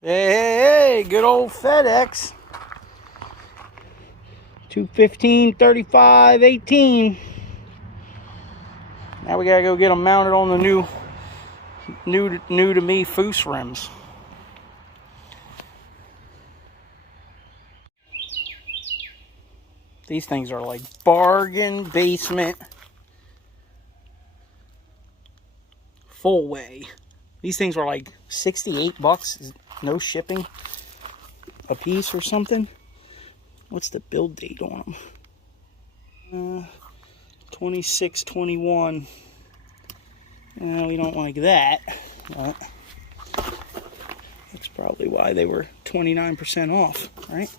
Hey, good old FedEx. 215, 35, 18. Now we gotta go get them mounted on the new to me Foose rims. These things are like bargain basement full way. These things were like 68 bucks, no shipping a piece or something. What's the build date on them? 26/21. We don't like that, but that's probably why they were 29% off, right?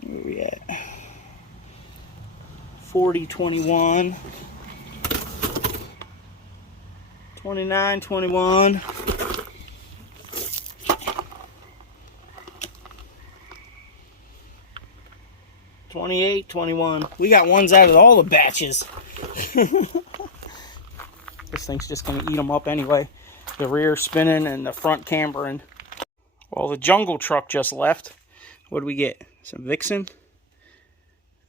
Where are we at? 40/21. 29/21. 28/21. We got ones out of all the batches. This thing's just gonna eat them up anyway. The rear spinning and the front cambering. Well, the jungle truck just left. What do we get? Some Vixen?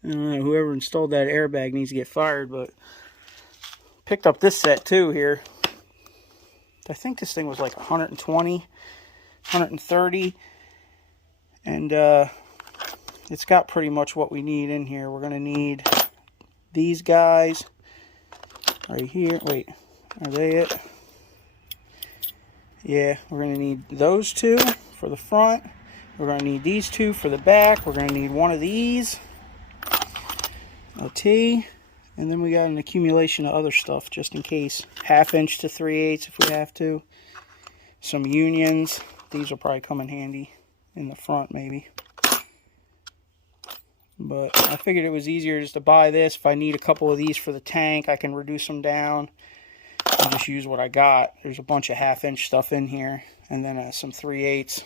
I don't know, whoever installed that airbag needs to get fired, but picked up this set too here. I think this thing was like 120, 130, and it's got pretty much what we need in here. We're gonna need these guys right here. Wait, are they it? Yeah, we're gonna need those two for the front. We're gonna need these two for the back. We're gonna need one of these, a T, and then we got an accumulation of other stuff just in case. 1/2 inch to 3/8 if we have to. Some unions. These will probably come in handy in the front maybe. But I figured it was easier just to buy this. If I need a couple of these for the tank, I can reduce them down and just use what I got. There's a bunch of 1/2 inch stuff in here, and then some 3/8.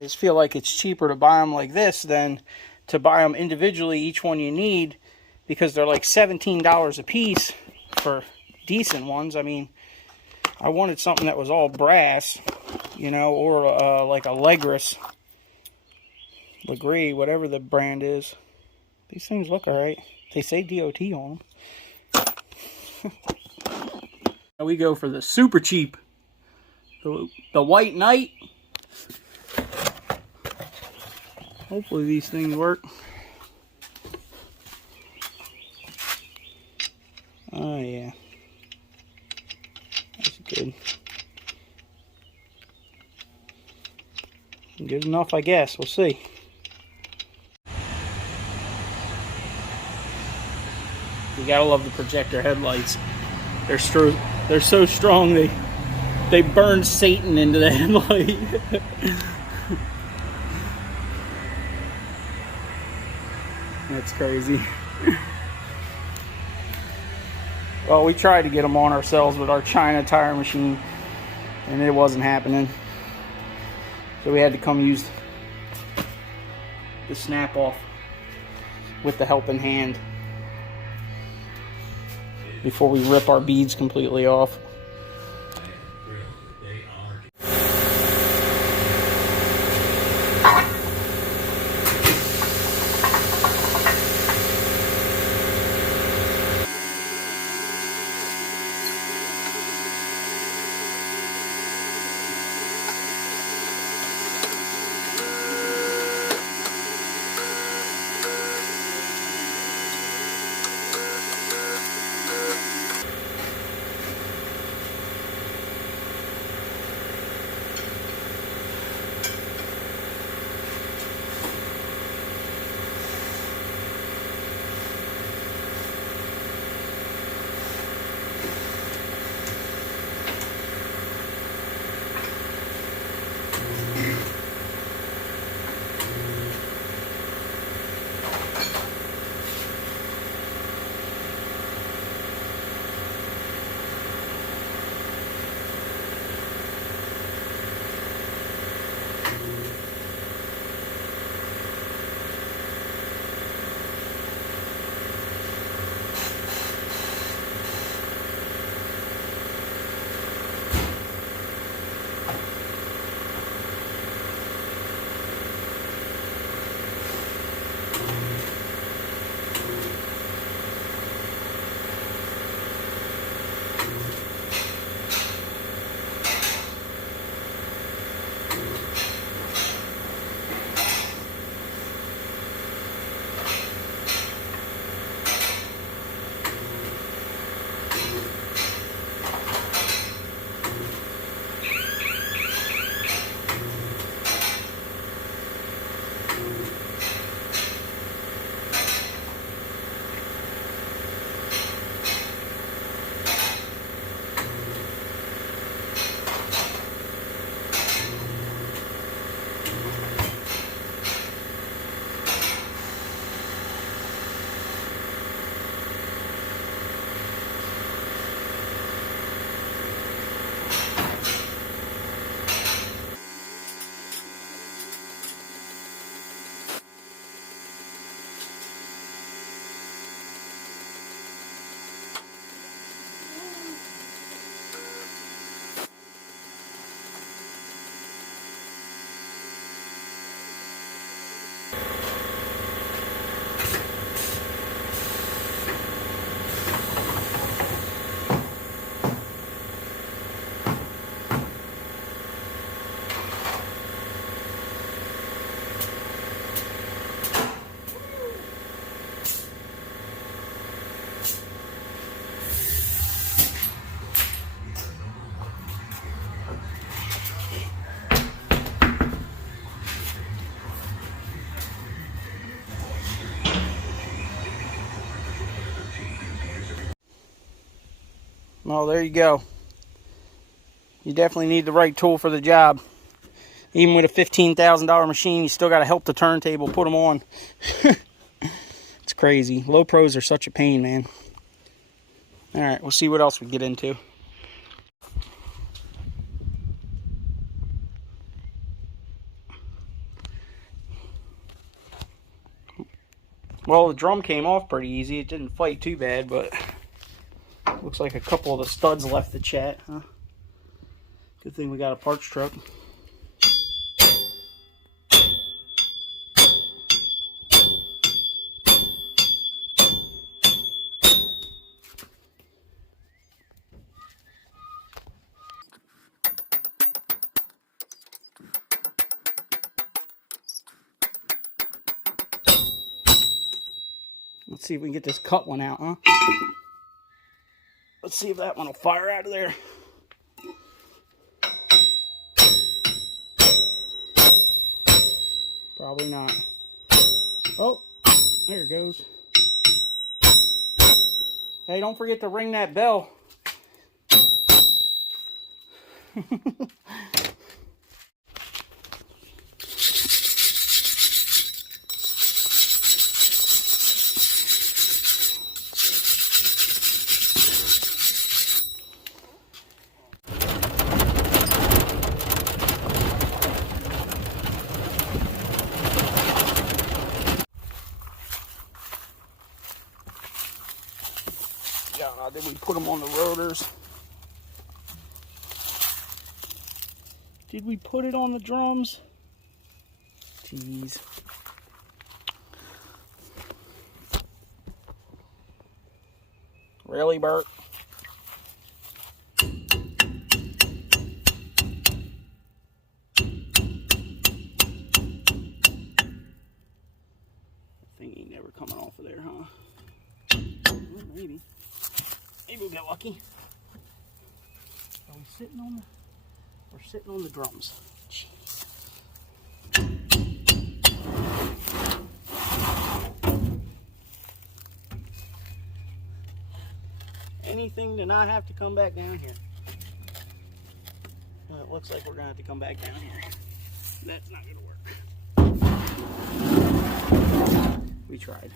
I just feel like it's cheaper to buy them like this than to buy them individually, each one you need, because they're like $17 a piece for decent ones. I mean, I wanted something that was all brass, you know, or like a Legris, Legree, whatever the brand is. These things look alright. They say DOT on them. We go for the super cheap, the White Knight. Hopefully these things work. Oh yeah, that's good. Good enough, I guess. We'll see. You gotta love the projector headlights. They're so strong they burn Satan into the headlight. That's crazy. Well, we tried to get them on ourselves with our China tire machine, and it wasn't happening. So we had to come use the snap off with the helping hand before we rip our beads completely off. Well, there you go. You definitely need the right tool for the job. Even with a $15,000 machine, you still got to help the turntable put them on. It's crazy. Low pros are such a pain, man. All right, we'll see what else we get into. Well, the drum came off pretty easy. It didn't fight too bad, but looks like a couple of the studs left the chat, huh? Good thing we got a parts truck. Let's see if we can get this cut one out, huh? Let's see if that one will fire out of there. Probably not. Oh, there it goes. Hey, don't forget to ring that bell. Did we put them on the rotors? Did we put it on the drums? Jeez. Really, Bert? Thing ain't never coming off of there, huh? Well, maybe. Maybe we'll get lucky. Are we sitting on the... We're sitting on the drums. Jeez. Anything to not have to come back down here. Well, it looks like we're going to have to come back down here. That's not going to work. We tried.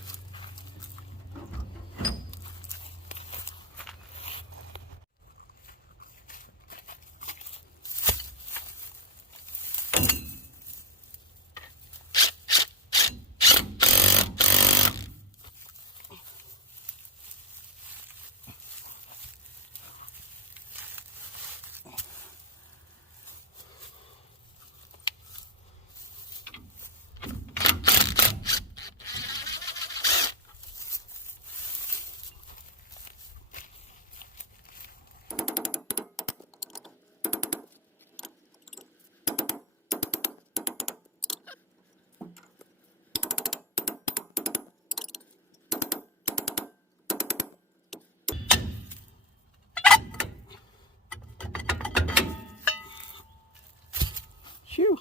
Phew.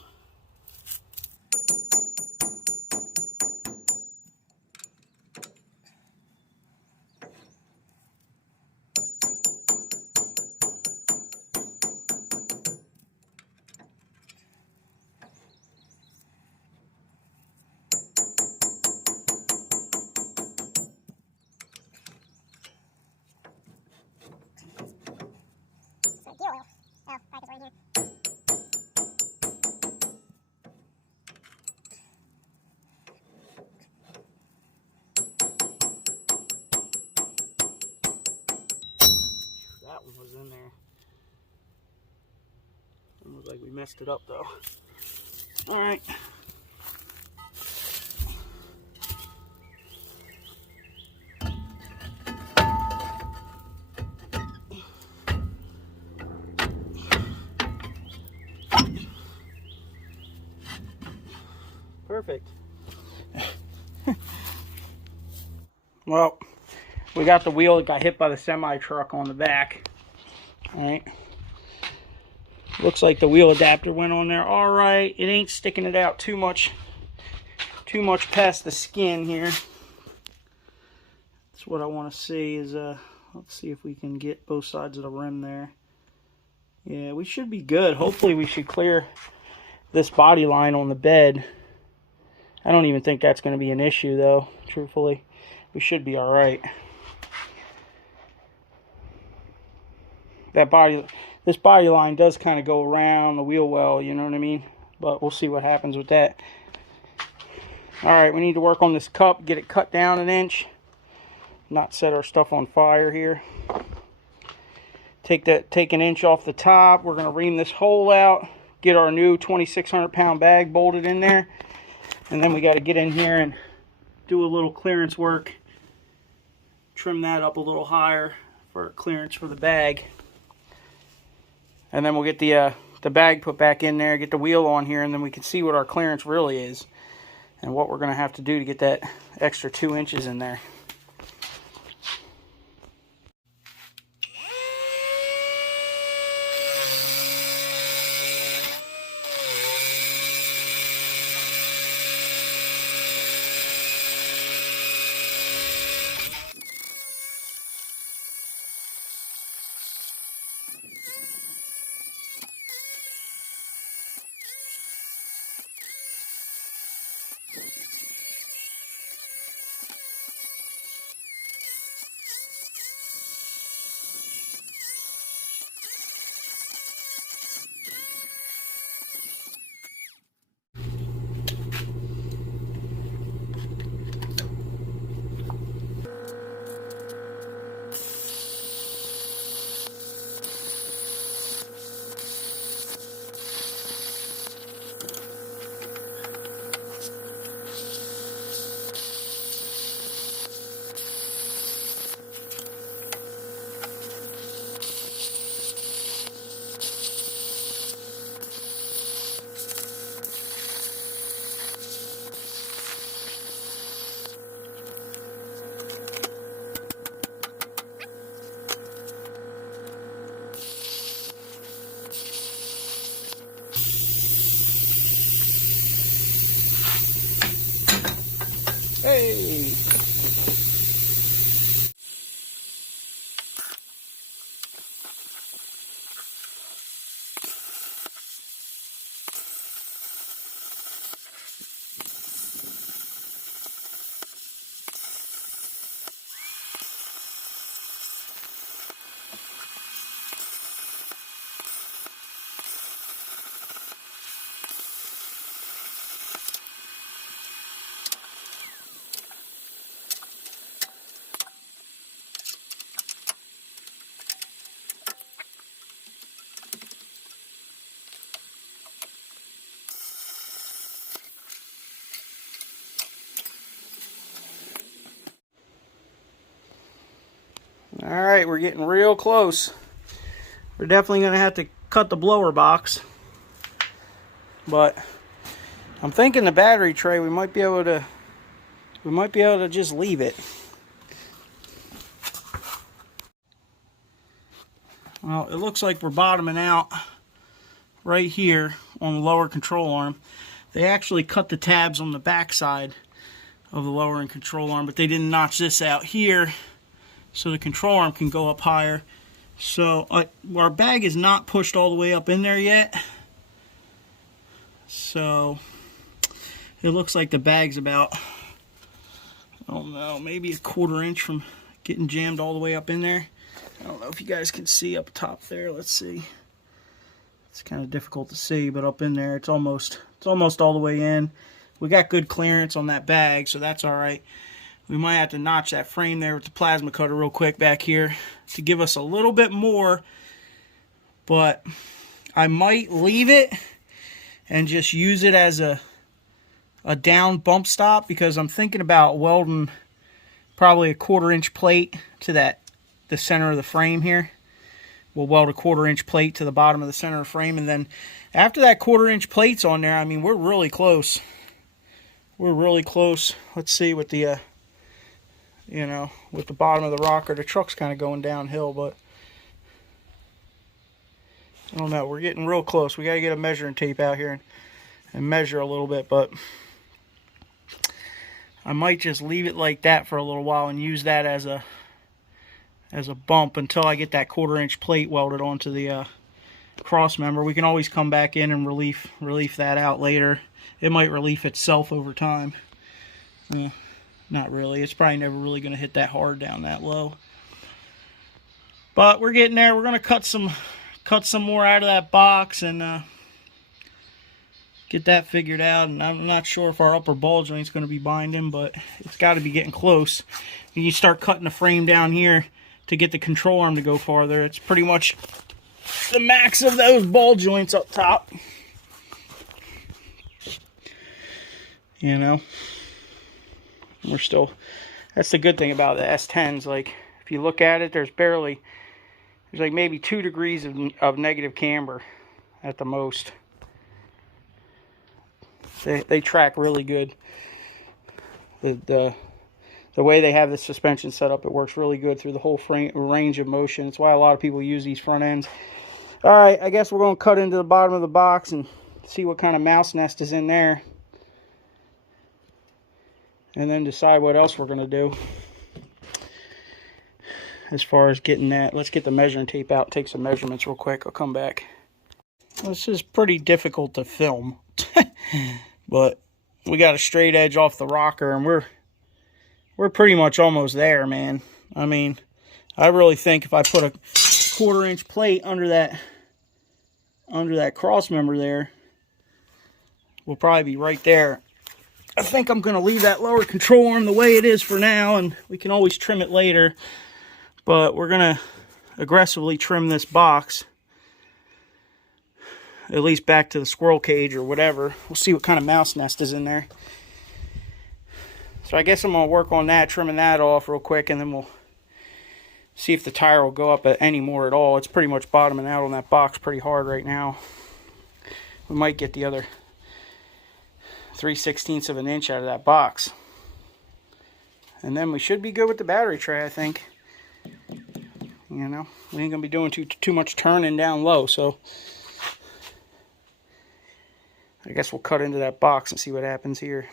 That one was in there. It looks like we messed it up though. All right. Perfect. Well, we got the wheel that got hit by the semi truck on the back. All right. Looks like the wheel adapter went on there. All right. It ain't sticking it out too much past the skin here. That's what I want to see is Let's see if we can get both sides of the rim there. Yeah, we should be good. Hopefully we should clear this body line on the bed. I don't even think that's going to be an issue though, truthfully. We should be all right. This body line does kind of go around the wheel well, you know what I mean? But we'll see what happens with that. All right, we need to work on this cup, get it cut down an inch, not set our stuff on fire here. Take an inch off the top. We're going to ream this hole out, get our new 2,600 pound bag bolted in there, and then we got to get in here and do a little clearance work, trim that up a little higher for clearance for the bag. And then we'll get the bag put back in there, get the wheel on here, and then we can see what our clearance really is and what we're going to have to do to get that extra 2 inches in there. Hey! All right, we're getting real close. We're definitely going to have to cut the blower box. But I'm thinking the battery tray, we might be able to just leave it. Well, it looks like we're bottoming out right here on the lower control arm. They actually cut the tabs on the back side of the lowering control arm, but they didn't notch this out here so the control arm can go up higher. So our bag is not pushed all the way up in there yet. So it looks like the bag's about, I don't know, maybe a 1/4 inch from getting jammed all the way up in there. I don't know if you guys can see up top there. Let's see. It's kind of difficult to see, but up in there, it's almost all the way in. We got good clearance on that bag, so that's all right. We might have to notch that frame there with the plasma cutter real quick back here to give us a little bit more, but I might leave it and just use it as a down bump stop, because I'm thinking about welding probably a 1/4 inch plate to the center of the frame here. We'll weld a 1/4 inch plate to the bottom of the center of the frame, and then after that 1/4 inch plate's on there, I mean, we're really close. We're really close. Let's see with the with the bottom of the rocker. The truck's kind of going downhill, but I don't know. We're getting real close. We got to get a measuring tape out here and measure a little bit, but I might just leave it like that for a little while and use that as a as a bump until I get that 1/4 inch plate welded onto the cross member. We can always come back in and relief that out later. It might relief itself over time. Not really. It's probably never really going to hit that hard down that low. But we're getting there. We're going to cut some more out of that box and get that figured out. And I'm not sure if our upper ball joint's going to be binding, but it's got to be getting close. And you start cutting the frame down here to get the control arm to go farther. It's pretty much the max of those ball joints up top. You know, we're still, that's the good thing about the S10s. Like, if you look at it, there's like maybe 2 degrees of negative camber at the most. They track really good. The way they have the suspension set up, it works really good through the whole range of motion. It's why a lot of people use these front ends. All right, I guess we're going to cut into the bottom of the box and see what kind of mouse nest is in there. And then decide what else we're going to do. As far as getting that, let's get the measuring tape out, take some measurements real quick. I'll come back. This is pretty difficult to film. But we got a straight edge off the rocker, and we're pretty much almost there, man. I mean, I really think if I put a 1/4 inch plate under that cross member there, we'll probably be right there. I think I'm going to leave that lower control arm the way it is for now, and we can always trim it later. But we're going to aggressively trim this box, at least back to the squirrel cage or whatever. We'll see what kind of mouse nest is in there. So I guess I'm going to work on that, trimming that off real quick, and then we'll see if the tire will go up any more at all. It's pretty much bottoming out on that box pretty hard right now. We might get the other 3/16 of an inch out of that box. And then we should be good with the battery tray, I think. You know, we ain't going to be doing too much turning down low, so I guess we'll cut into that box and see what happens here.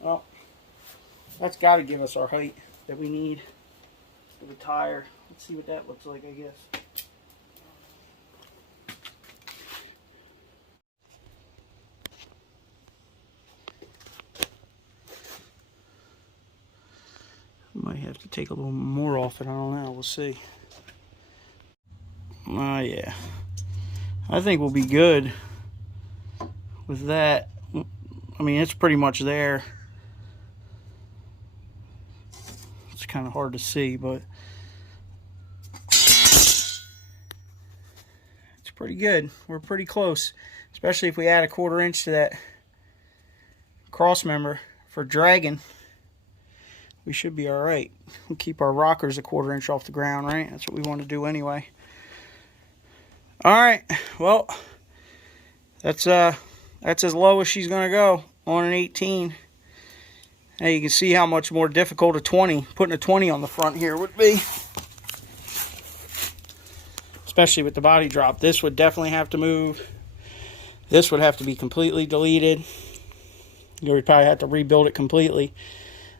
Well, that's got to give us our height that we need for the tire. Let's see what that looks like, I guess. Might have to take a little more off it. I don't know. We'll see. Yeah. I think we'll be good with that. I mean, it's pretty much there. It's kind of hard to see, but it's pretty good. We're pretty close, especially if we add a 1/4 inch to that cross member for dragging. We should be all right. We'll keep our rockers a 1/4 inch off the ground, right? That's what we want to do anyway. All right, well, That's as low as she's gonna go on an 18. Now you can see how much more difficult a 20, putting a 20 on the front here would be. Especially with the body drop. This would definitely have to move. This would have to be completely deleted. You would probably have to rebuild it completely.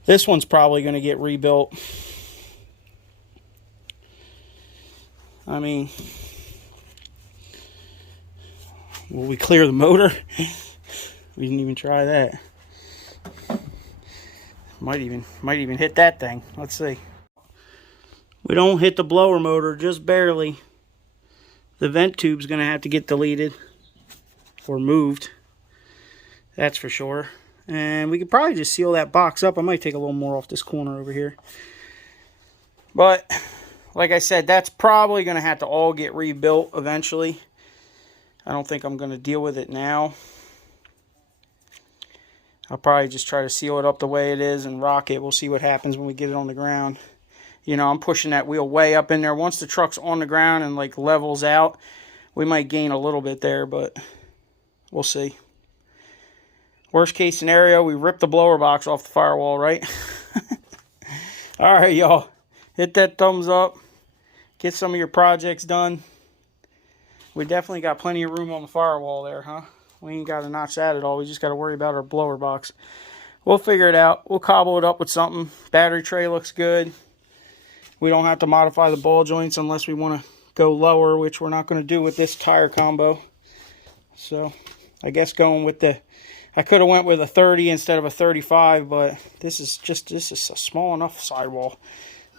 This one's probably going to get rebuilt. I mean, will we clear the motor? We didn't even try that. Might even hit that thing. Let's see. We don't hit the blower motor, just barely. The vent tube's going to have to get deleted or moved. That's for sure. And we could probably just seal that box up. I might take a little more off this corner over here. But like I said, that's probably going to have to all get rebuilt eventually. I don't think I'm going to deal with it now. I'll probably just try to seal it up the way it is and rock it. We'll see what happens when we get it on the ground. You know, I'm pushing that wheel way up in there. Once the truck's on the ground and like levels out, we might gain a little bit there, but we'll see. Worst case scenario, we rip the blower box off the firewall, right? All right, y'all. Hit that thumbs up. Get some of your projects done. We definitely got plenty of room on the firewall there, huh? We ain't got to notch that at all. We just got to worry about our blower box. We'll figure it out. We'll cobble it up with something. Battery tray looks good. We don't have to modify the ball joints unless we want to go lower, which we're not going to do with this tire combo. So, I guess going with the... I could have went with a 30 instead of a 35, but this is a small enough sidewall,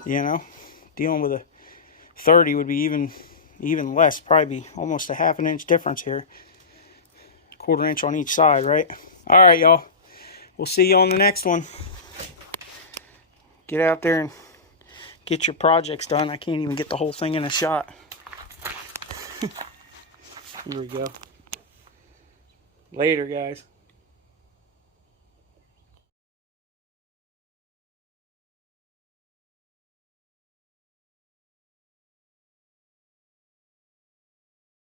you know. Dealing with a 30 would be even less. Probably be almost a ½ inch difference here. 1/4 inch on each side, right? All right, y'all. We'll see you on the next one. Get out there and get your projects done. I can't even get the whole thing in a shot. Here we go. Later, guys.